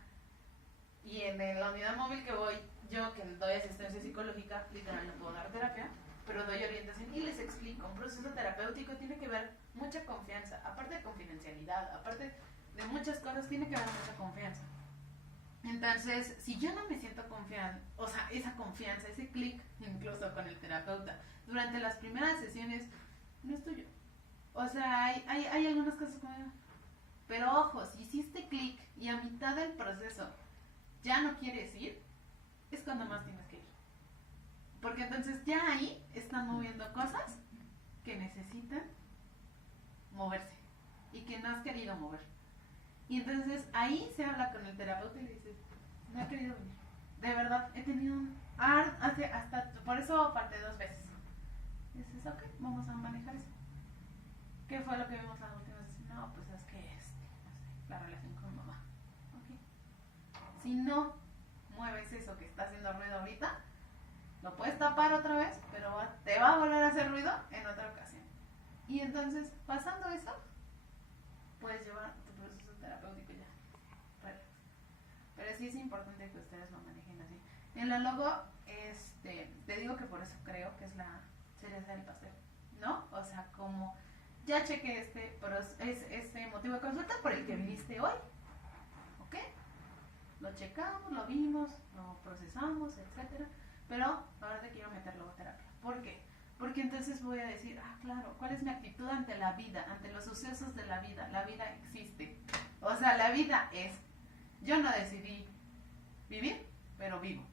y en la unidad móvil que voy, yo que doy asistencia psicológica, literal no puedo dar terapia, pero doy orientación y les explico, un proceso terapéutico tiene que ver mucha confianza, aparte de confidencialidad, aparte de muchas cosas, tiene que haber mucha confianza. Entonces, si yo no me siento confiada, o sea, esa confianza, ese clic incluso con el terapeuta, durante las primeras sesiones, no es tuyo. O sea, hay algunas cosas como, pero ojo, si hiciste clic y a mitad del proceso ya no quieres ir, es cuando más tienes que ir. Porque entonces ya ahí están moviendo cosas que necesitan moverse y que no has querido mover. Y entonces ahí se habla con el terapeuta y le dices, no he querido venir. De verdad, he tenido hasta por eso falté 2 veces. Y dices, ok, vamos a manejar eso. ¿Qué fue lo que vimos la última vez? No, pues es que no sé, la relación con mamá. Ok. Si no mueves eso que está haciendo ruido ahorita, lo puedes tapar otra vez, pero te va a volver a hacer ruido en otra ocasión. Y entonces, pasando eso, puedes llevar tu proceso terapéutico ya. Relax. Pero sí es importante que ustedes lo manejen así. En la logo, te digo que por eso creo que es la cereza del pastel, ¿no? O sea, como ya chequé este motivo de consulta por el que viniste hoy, ¿ok? Lo checamos, lo vimos, lo procesamos, etcétera. Pero ahora te quiero meter logoterapia. ¿Por qué? Porque entonces voy a decir, claro, ¿cuál es mi actitud ante la vida, ante los sucesos de la vida? La vida existe. O sea, la vida es. Yo no decidí vivir, pero vivo.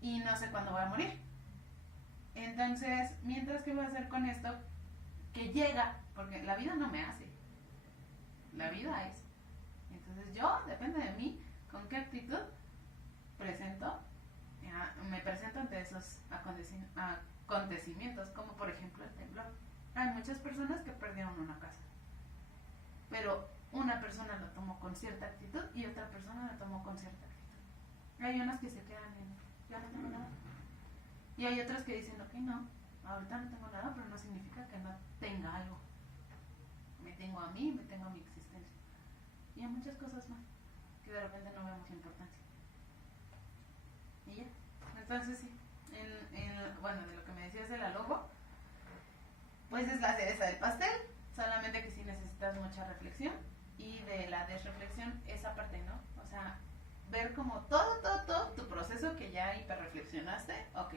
Y no sé cuándo voy a morir. Entonces, mientras que voy a hacer con esto, que llega, porque la vida no me hace. La vida es. Entonces yo, depende de mí, con qué actitud me presento ante esos acontecimientos, como por ejemplo el temblor. Hay muchas personas que perdieron una casa, pero una persona lo tomó con cierta actitud y otra persona lo tomó con cierta actitud. Hay unas que se quedan en, ya no tengo nada, y hay otras que dicen, ok, no, ahorita no tengo nada, pero no significa que no tenga algo. Me tengo a mí, me tengo a mi existencia, y hay muchas cosas más que de repente no vemos la importancia. Y ya. Entonces sí, bueno, de lo que me decías de la logo, pues es la cereza del pastel, solamente que sí necesitas mucha reflexión, y de la desreflexión esa parte, ¿no? O sea, ver como todo tu proceso que ya hiperreflexionaste, ok,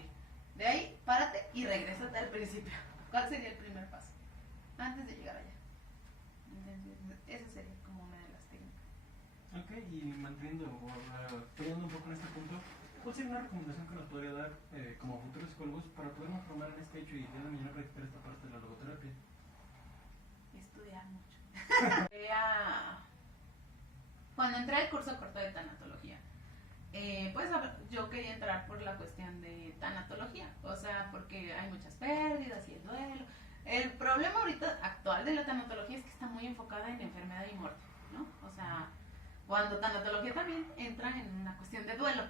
de ahí párate y regrésate al principio. ¿Cuál sería el primer paso? Antes de llegar allá. Entonces, esa sería como una de las técnicas. Ok, y manteniendo o poniendo un poco en este punto, ¿cuál sería una recomendación que nos podría dar como futuros psicólogos para podernos formar en este hecho y de mañana practicar esta parte de la logoterapia? Estudiar mucho. Cuando entré al curso corto de tanatología, pues yo quería entrar por la cuestión de tanatología, o sea, porque hay muchas pérdidas y el duelo. El problema ahorita actual de la tanatología es que está muy enfocada en enfermedad y muerte, ¿no? O sea, cuando tanatología también entra en una cuestión de duelo.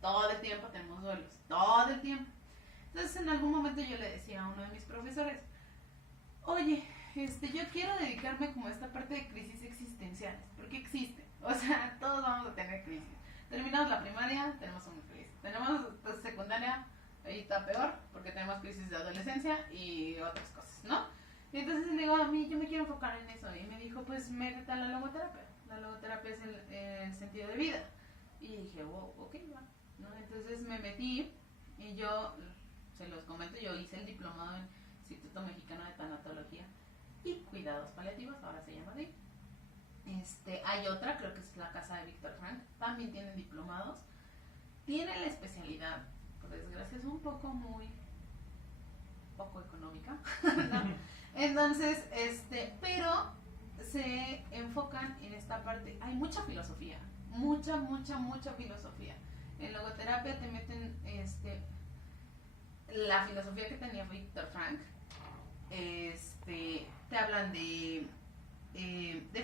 Todo el tiempo tenemos duelos, todo el tiempo. Entonces en algún momento yo le decía a uno de mis profesores, oye, yo quiero dedicarme como a esta parte de crisis existenciales, porque existen, o sea, todos vamos a tener crisis. Terminamos la primaria, tenemos una crisis. Tenemos pues, secundaria, ahí está peor, porque tenemos crisis de adolescencia y otras cosas, ¿no? Y entonces le digo, a mí yo me quiero enfocar en eso. Y me dijo, pues métete a la logoterapia. La logoterapia es el sentido de vida. Y dije, wow, ok, va. ¿No? Entonces me metí y yo, se los comento, yo hice el diplomado en Instituto Mexicano de Tanatología y Cuidados Paliativos, ahora se llama así. Hay otra, creo que es la casa de Víctor Frank, también tienen diplomados, tienen la especialidad, por desgracia es un poco poco económica, ¿no? Entonces, pero se enfocan en esta parte, hay mucha filosofía, mucha filosofía. En logoterapia te meten, la filosofía que tenía Víctor Frank, te hablan de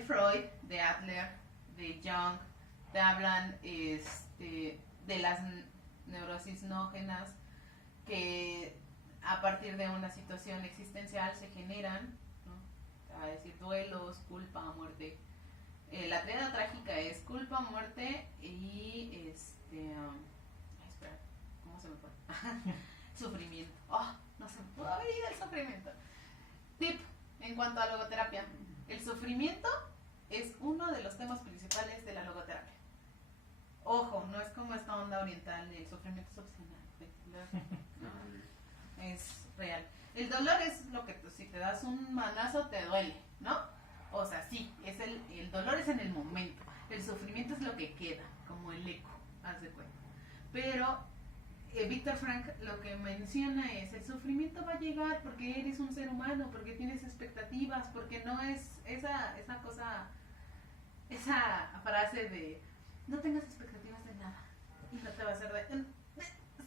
Freud, de Adler, de Jung, te hablan de las neurosis nógenas que a partir de una situación existencial se generan, ¿no? Te va a decir duelos, culpa, muerte. La tríada trágica es culpa, muerte y espera, ¿cómo se me fue? Sufrimiento. Oh, no se me pudo haber ido el sufrimiento. Tip en cuanto a logoterapia. El sufrimiento es uno de los temas principales de la logoterapia. Ojo, no es como esta onda oriental del sufrimiento es opcional. No, es real. El dolor es lo que si te das un manazo te duele, ¿no? O sea, sí, el dolor es en el momento. El sufrimiento es lo que queda, como el eco, haz de cuenta. Pero Víctor Frank lo que menciona es el sufrimiento va a llegar porque eres un ser humano, porque tienes expectativas, porque no es esa cosa, esa frase de no tengas expectativas de nada y no te va a hacer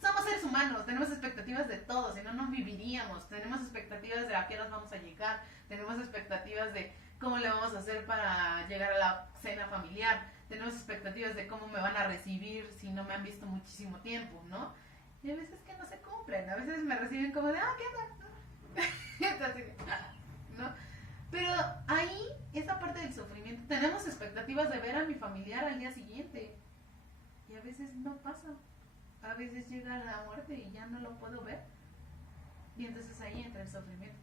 somos seres humanos, tenemos expectativas de todo, si no, no viviríamos. Tenemos expectativas de a qué nos vamos a llegar, tenemos expectativas de cómo le vamos a hacer para llegar a la cena familiar, tenemos expectativas de cómo me van a recibir si no me han visto muchísimo tiempo, ¿no? Y a veces que no se cumplen, a veces me reciben como de, ¿qué onda? ¿No? Pero ahí, esa parte del sufrimiento, tenemos expectativas de ver a mi familiar al día siguiente y a veces no pasa. A veces llega la muerte y ya no lo puedo ver. Y entonces ahí entra el sufrimiento.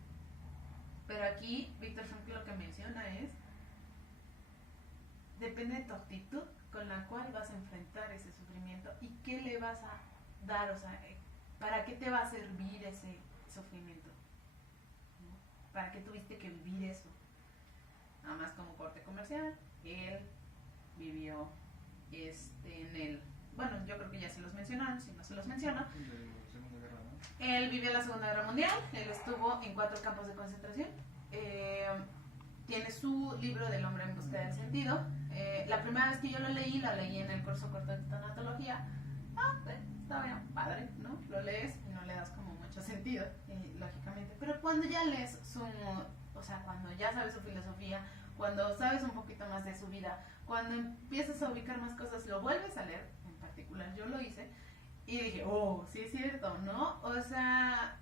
Pero aquí Víctor Frank lo que menciona es, depende de tu actitud con la cual vas a enfrentar ese sufrimiento y qué le vas a dar, o sea, ¿para qué te va a servir ese sufrimiento? ¿No? ¿Para qué tuviste que vivir eso? Nada más como corte comercial, él vivió en el... Bueno, yo creo que ya se los mencionaron, si no se los menciona. Él vivió la Segunda Guerra Mundial, él estuvo en 4 campos de concentración. Tiene su libro del hombre en busca del sentido. La primera vez que yo lo leí en el curso corto de tanatología. Está bien, padre, ¿no? Lo lees y no le das como mucho sentido, lógicamente. Pero cuando ya lees cuando ya sabes su filosofía, cuando sabes un poquito más de su vida, cuando empiezas a ubicar más cosas, lo vuelves a leer. Yo lo hice y dije, oh, sí es cierto, ¿no? O sea,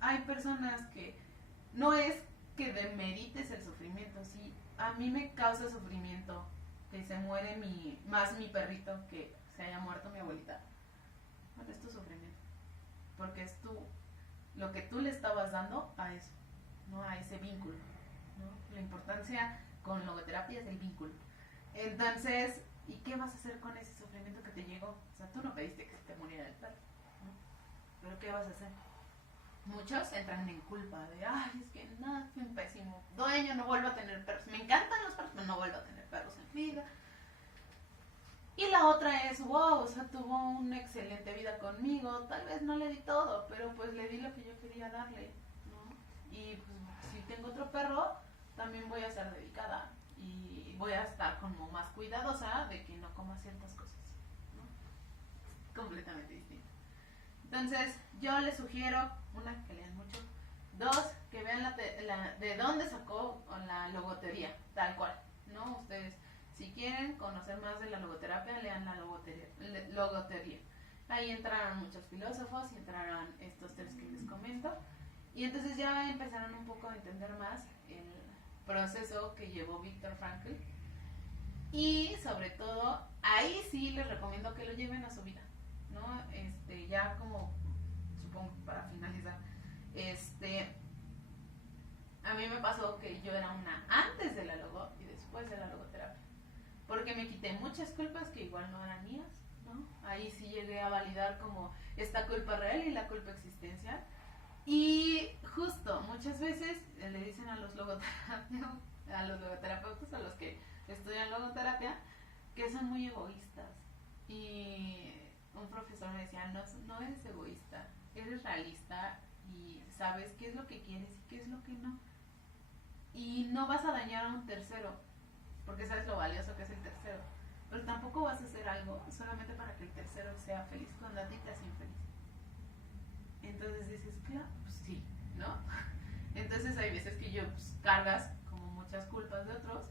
hay personas que no es que demerites el sufrimiento, sí, a mí me causa sufrimiento que se muere mi perrito, que se haya muerto mi abuelita. Bueno, es tu sufrimiento, porque es lo que tú le estabas dando a eso, ¿no? A ese vínculo, ¿no? La importancia con logoterapia es el vínculo. Entonces, ¿y qué vas a hacer con ese sufrimiento que te llegó? O sea, tú no pediste que se te muriera el perro, ¿no? ¿Pero qué vas a hacer? muchos entran en culpa de, ay, es que nada, fui un pésimo dueño, no vuelvo a tener perros. Me encantan los perros, pero no vuelvo a tener perros en vida. Y la otra es, wow, o sea, tuvo una excelente vida conmigo, tal vez no le di todo, pero pues le di lo que yo quería darle, ¿no? Y pues si tengo otro perro, también voy a ser dedicada y voy a estar como más cuidadosa de que no coma ciertas cosas, ¿no? Completamente distinto. Entonces, yo les sugiero, una, que lean mucho, dos, que vean de dónde sacó la logotería, tal cual, ¿no? Ustedes, si quieren conocer más de la logoterapia, lean la logotería. Ahí entraron muchos filósofos y entraron estos tres que les comento. Y entonces ya empezaron un poco a entender más el proceso que llevó Viktor Frankl. Y sobre todo, ahí sí les recomiendo que lo lleven a su vida, ¿no? Ya como, supongo para finalizar, a mí me pasó que yo era una antes de la logo y después de la logoterapia. Porque me quité muchas culpas que igual no eran mías, ¿no? Ahí sí llegué a validar como esta culpa real y la culpa existencial. Y justo, muchas veces le dicen a los logoterapeutas, a los que estudian logoterapia, que son muy egoístas. Y un profesor me decía, no eres egoísta, eres realista y sabes qué es lo que quieres y qué es lo que no. Y no vas a dañar a un tercero, porque sabes lo valioso que es el tercero. Pero tampoco vas a hacer algo solamente para que el tercero sea feliz cuando a ti te hace infeliz. Entonces dices, claro, pues sí, ¿no? Entonces hay veces que yo cargas como muchas culpas de otros,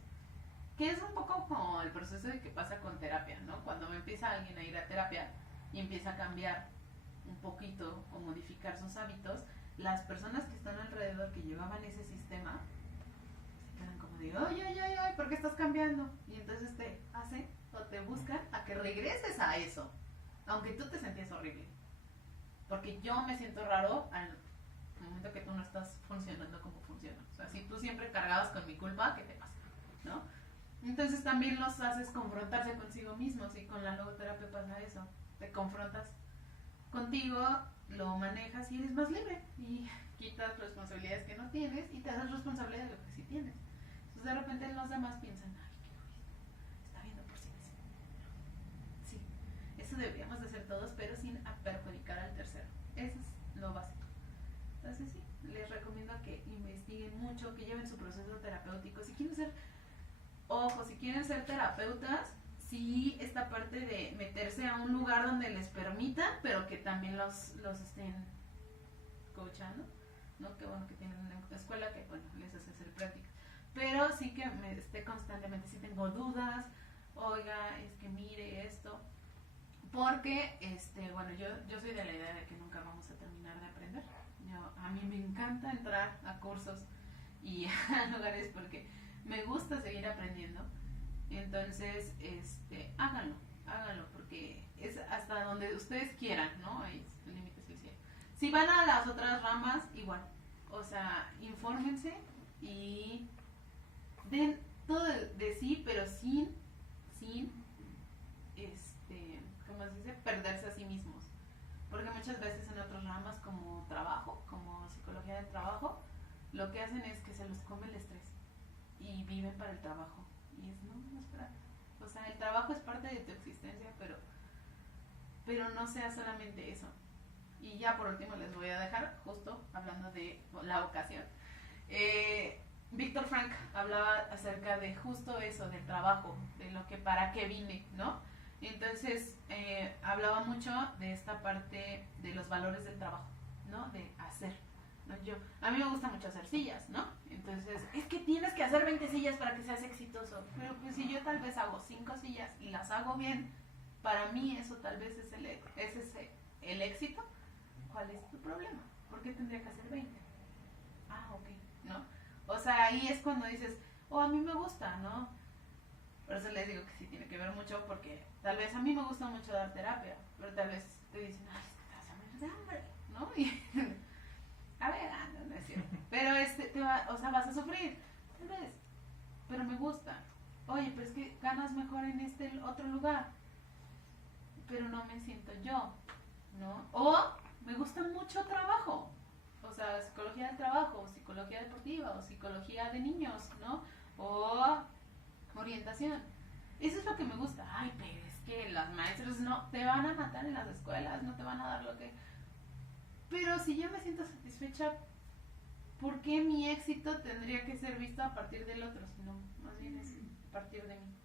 que es un poco como el proceso de que pasa con terapia, ¿no? Cuando me empieza alguien a ir a terapia y empieza a cambiar un poquito o modificar sus hábitos, las personas que están alrededor que llevaban ese sistema se quedan como de, ay, ¿por qué estás cambiando? Y entonces te hacen o te buscan a que regreses a eso, aunque tú te sentías horrible. Porque yo me siento raro al momento que tú no estás funcionando como funciona. O sea, si tú siempre cargabas con mi culpa, ¿qué te pasa? ¿No? Entonces también los haces confrontarse consigo mismos y con la logoterapia pasa eso. Te confrontas contigo, lo manejas y eres más libre y quitas responsabilidades que no tienes y te haces responsable de lo que sí tienes. Entonces de repente los demás piensan, ay, qué egoísta, está viendo por sí mismo. Sí, eso deberíamos de hacer todos, pero sin perjudicar al tercero. Eso es lo básico. Entonces sí, les recomiendo que investiguen mucho, que lleven su proceso terapéutico. Si quieren ser terapeutas, sí, esta parte de meterse a un lugar donde les permitan, pero que también los estén coachando, ¿no? Que bueno que tienen una escuela que, bueno, les hace hacer prácticas. Pero sí que me esté constantemente, si tengo dudas, oiga, es que mire esto. Porque, bueno, yo soy de la idea de que nunca vamos a terminar de aprender. A mí me encanta entrar a cursos y a lugares porque me gusta seguir aprendiendo. Entonces, háganlo, porque es hasta donde ustedes quieran, ¿no? Ahí el límite es el cielo. Si van a las otras ramas, igual. O sea, infórmense y den todo de sí, pero sin ¿cómo se dice? Perderse a sí mismos. Porque muchas veces en otras ramas como trabajo, como psicología del trabajo, lo que hacen es que se los come el estrés y viven para el trabajo. Y no es para. O sea, el trabajo es parte de tu existencia, pero no sea solamente eso. Y ya por último les voy a dejar, justo hablando de la vocación. Viktor Frankl hablaba acerca de justo eso, del trabajo, de lo que para qué vine, ¿no? Entonces, hablaba mucho de esta parte de los valores del trabajo, ¿no? De hacer, ¿no? A mí me gusta mucho hacer sillas, ¿no? Entonces, es que tienes que hacer 20 sillas para que seas exitoso. Pero pues si yo tal vez hago 5 sillas y las hago bien, para mí eso tal vez es el éxito. ¿Cuál es tu problema? ¿Por qué tendría que hacer 20? Ah, ok, ¿no? O sea, ahí es cuando dices, a mí me gusta, ¿no? Por eso les digo que sí tiene que ver mucho, porque tal vez a mí me gusta mucho dar terapia, pero tal vez te dicen, ay, es que te vas a morir de hambre, ¿no? Y a ver, no es cierto. Pero vas a sufrir, tal vez, pero me gusta. Oye, pero es que ganas mejor en este otro lugar, pero no me siento yo, ¿no? O me gusta mucho trabajo, O sea, psicología del trabajo, o psicología deportiva, o psicología de niños, ¿no? O orientación. Eso es lo que me gusta. Ay, pero es que los maestros no te van a matar en las escuelas, no te van a dar lo que... Pero si yo me siento satisfecha, ¿por qué mi éxito tendría que ser visto a partir del otro? Sino más bien es a partir de mí.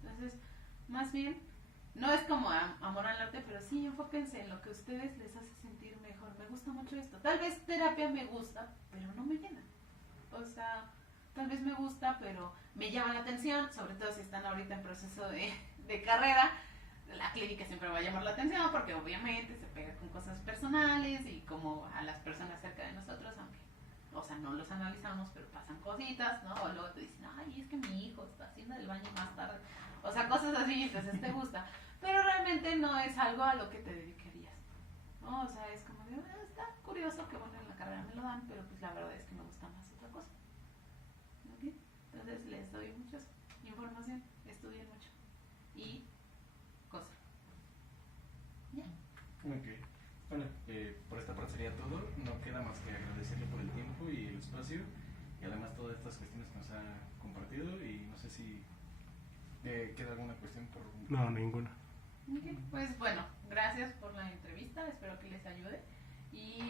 Entonces, más bien, no es como amor al arte, pero sí enfóquense en lo que a ustedes les hace sentir mejor. Me gusta mucho esto. Tal vez terapia me gusta, pero no me llena. O sea, tal vez me gusta, pero me llama la atención, sobre todo si están ahorita en proceso de carrera. La clínica siempre va a llamar la atención porque obviamente se pega con cosas personales y como a las personas cerca de nosotros, aunque, o sea, no los analizamos, pero pasan cositas, ¿no? O luego te dicen, ay, es que mi hijo está haciendo el baño más tarde. O sea, cosas así, entonces te gusta. Pero realmente no es algo a lo que te dedicarías, ¿no? O sea, es como de, está curioso que bueno, en la carrera me lo dan, pero pues la verdad es que me gusta más otra cosa. ¿Ok? Entonces les doy mucha información, estudien mucho. Y cosa. Ya. Ok. Bueno, por esta parte sería todo. No queda más que agradecerle por el tiempo y el espacio y además todas estas cuestiones que nos ha compartido y no sé si queda alguna cuestión por... No, ninguna. Okay. Pues bueno, gracias por la entrevista, espero que les ayude. Y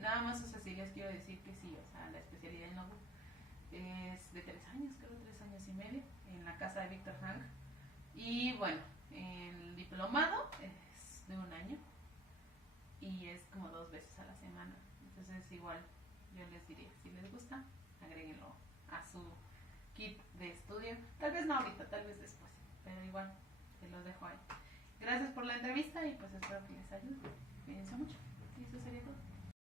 nada más, o sea, sí les quiero decir que sí, o sea, la especialidad en Logo es de 3 años, creo 3 años y medio, en la casa de Víctor Frank. Y bueno, el diplomado es de 1 año y es como 2 veces a la semana. Entonces igual yo les diría, si les gusta, agréguenlo a su kit de estudio. Tal vez no ahorita, tal vez después, pero igual se los dejo ahí. Gracias por la entrevista y pues espero que les ayude. Cuídense mucho. Y eso sería todo.